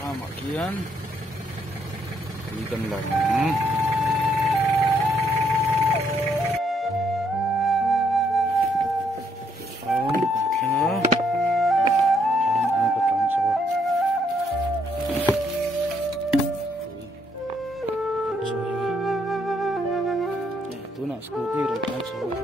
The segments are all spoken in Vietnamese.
Sama kian ikan lang. Itu nak skuter kan sobat.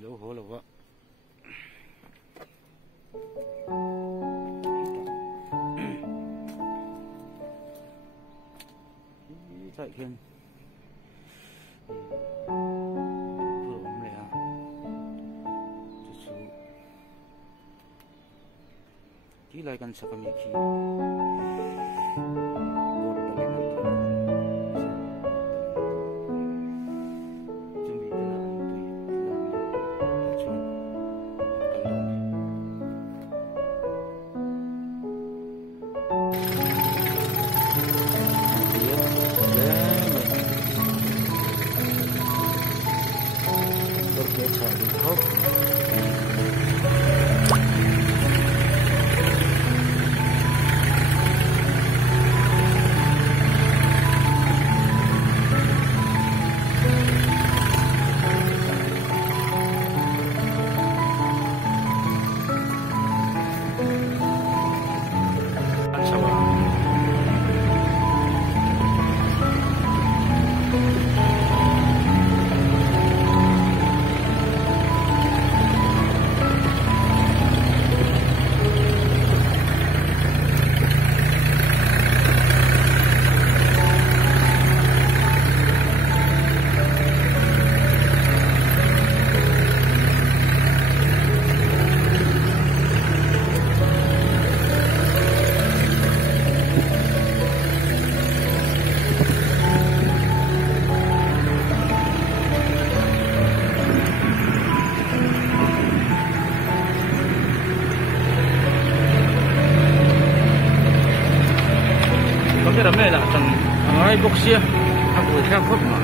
lỗ hổ là vợ lại thêm vừa ấm lẻ chút số chỉ lại gần sạc mi khi cái đám này là thằng nói bốc xia thằng người theo khớp mà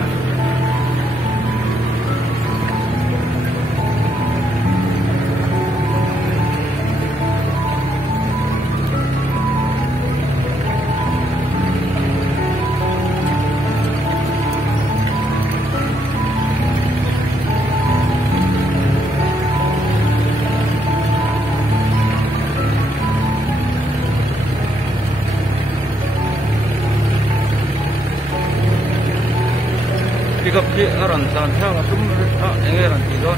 gặp kia orang san theo là chúng anh em làm gì đó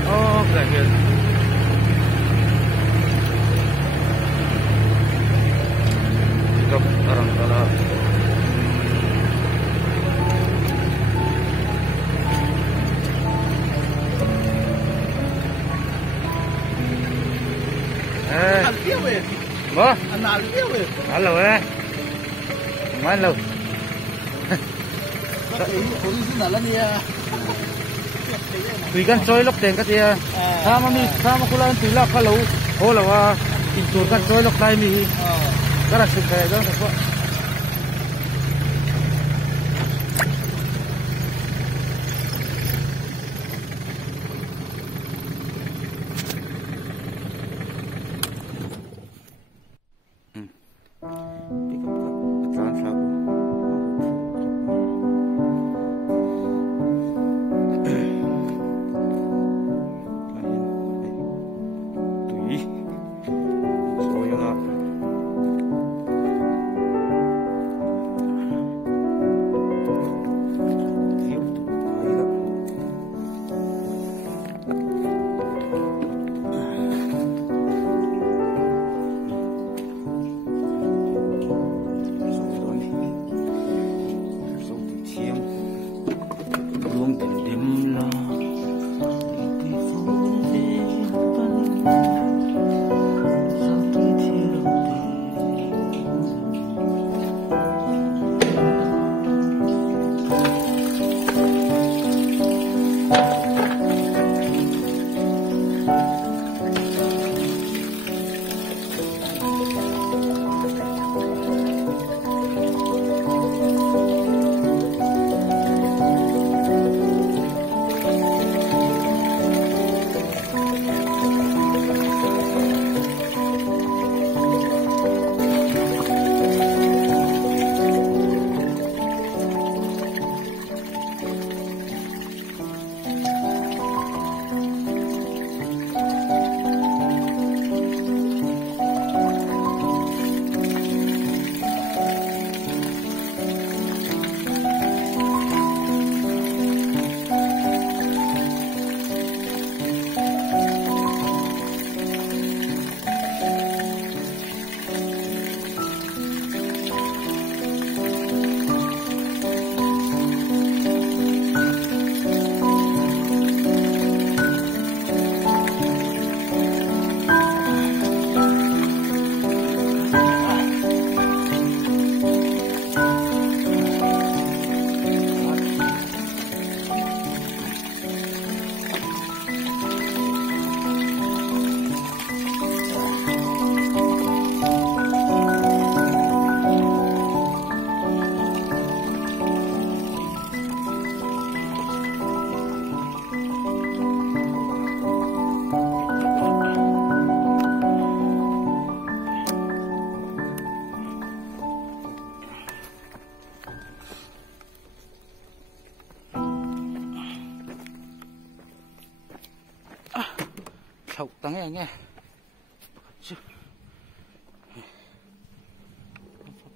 cái kia gặp orang salah Bo, halo mana lo? Tùyกันซอยลกแต่งก็เทียถ้ามันมีถ้ามันคุยกันตุลาเขารู้โอ้เราว่าอินตูกันซอยลกได้มีก็รักสุดแค่ก็แต่ว่า thầu tăng nghe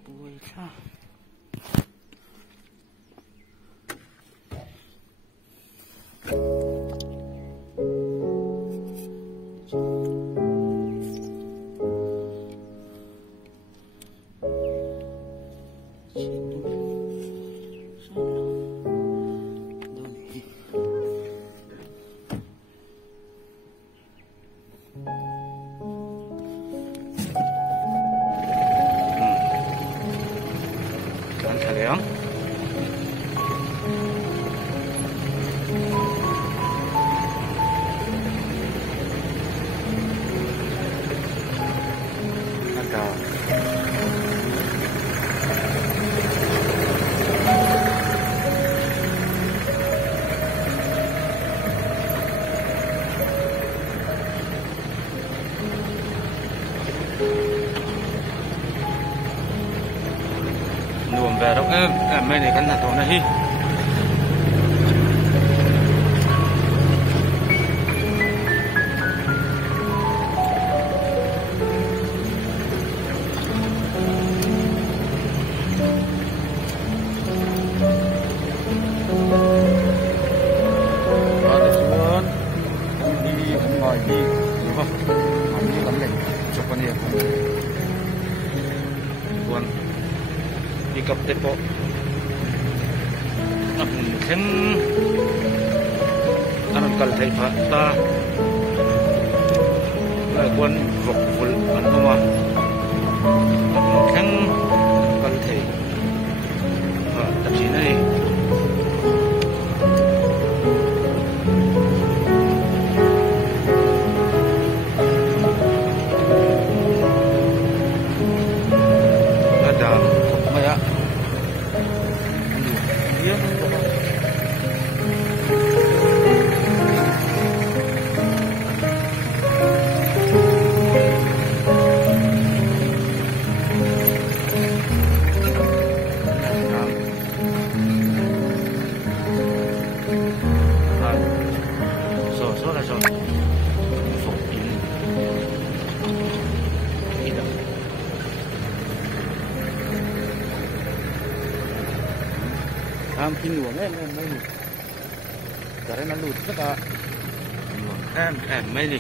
bùi ra nuông về đâu em mấy này căn nhà thổ này đi cặp tết bộ khen anh cần thấy phá ta là quân phục vụ anh không à khen cần thấy tạp chí này tham kinh luồng em mấy nè, cái này nó lụt tất cả em mấy nè.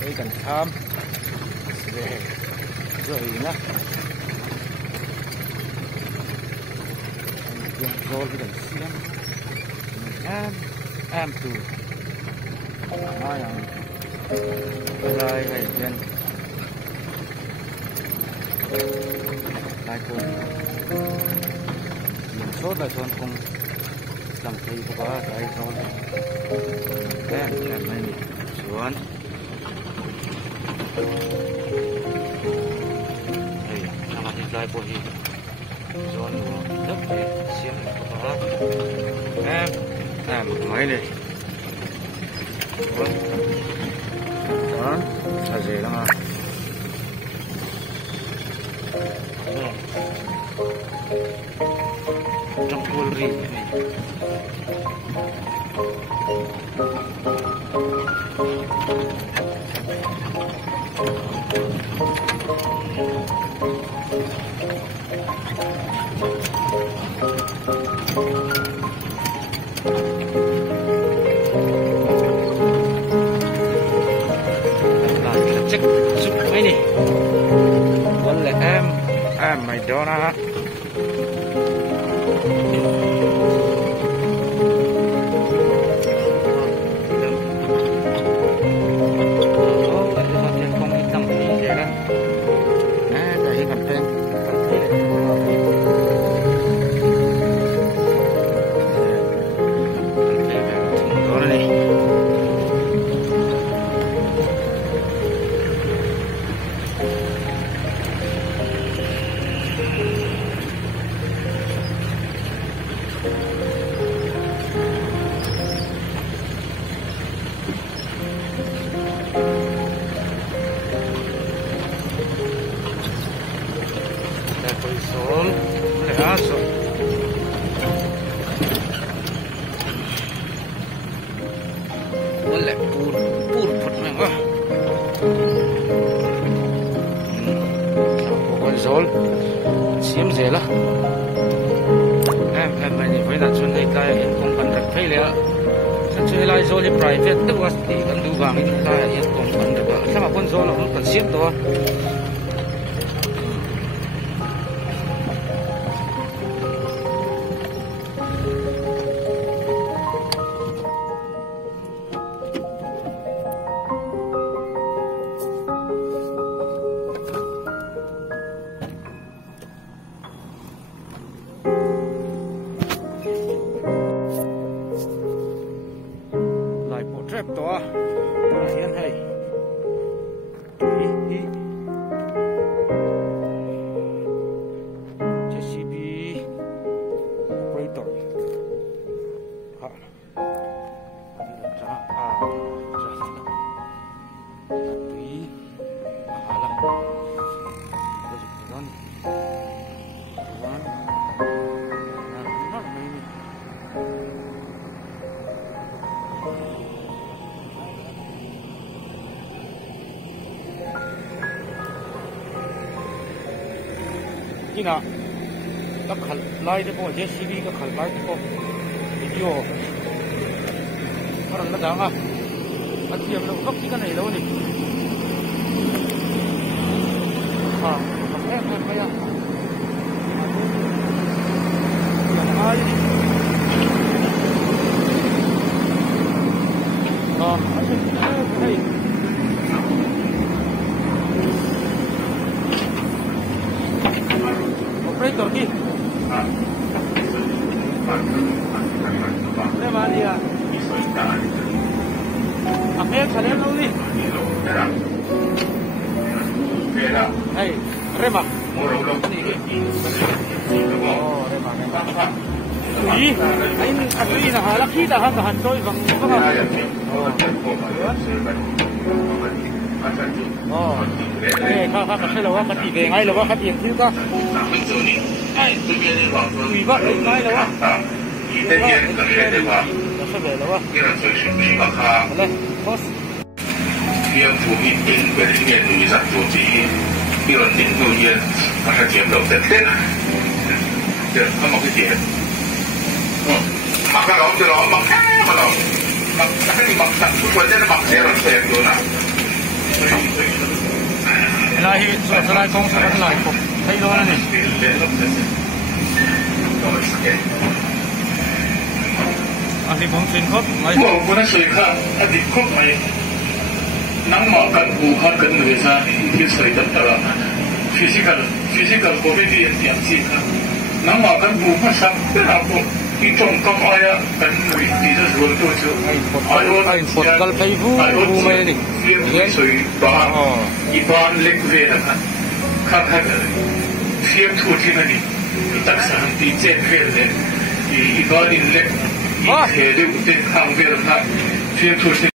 Đây cần tham về rồi nhá, rồi cái cần xiên em từ mai à đây này tiền lại cùng mình sốt là chọn cùng làm gì có cái rồi em này xuống đây sama di lại bôi rồi đất để xiên có em mấy này đó là gì đó mà trong buồn rì này check giúp mấy nè vẫn là em mày đó na sol le aso le pur phật mày quá con sol xiêm dễ lắm em mày phải đặt xuống đây cái em không cần đặt thấy nữaฉันช่วยไล่โซลิปรายเวทตัวตีกันดูบางอีกได้ยังคงกันแต่ว่าถ้ามาคนโซลเราต้องเสียบตัวตัวเฮียนให้JCB operator ฮะจ้าตุยมาละก็จะเป็นนั่นวันนั่นไม่มีนี่นะก็ขัดไล่ได้พอ JCB ก็ขัดไล่ได้พอวิดีโอเพราะนั่นดังอ่ะอาเทียมเราก็คิดกันไหนแล้วนี่ทำแค่ไหนอ่ะอย่างไรให้ operator ki ne mali ya ame khale lo ni hey rema oh rema ui anh đi là hala khi đã han tôi bằng các bạn ê khá cái là cái gì về ngay là cái tiền chứ có ủy ban ngay là Yang bumi ini berlian di satu sisi, yang tinggal yang macam jempol tertentu, jadi kamu kerja. Maka orang tu orang makan malam, makan ni makan, bukan jadi makan seorang tu nak. Lại selai kong selai kong, thấy đó là gì? Anh đi phóng xuyên khớp mấy? Cô đã xuyên khớp, anh đi khớp mấy? Nắng mỏ cận bù khớp cận người ra, thì sợi đất đó physical có cái gì điểm gì cả. Nắng mỏ cận bù khớp sắc, tức là bù đi trồng công ai á, cận người đi ra ruộng tôi chứ. Anh phật gal phải vu mấy đi. Phiên sợi bá, iban lek về là khắc khắc phiên thu thì là đi, đặc sản đi chết về là iban lek, thế đều tên hàng về là phiên thu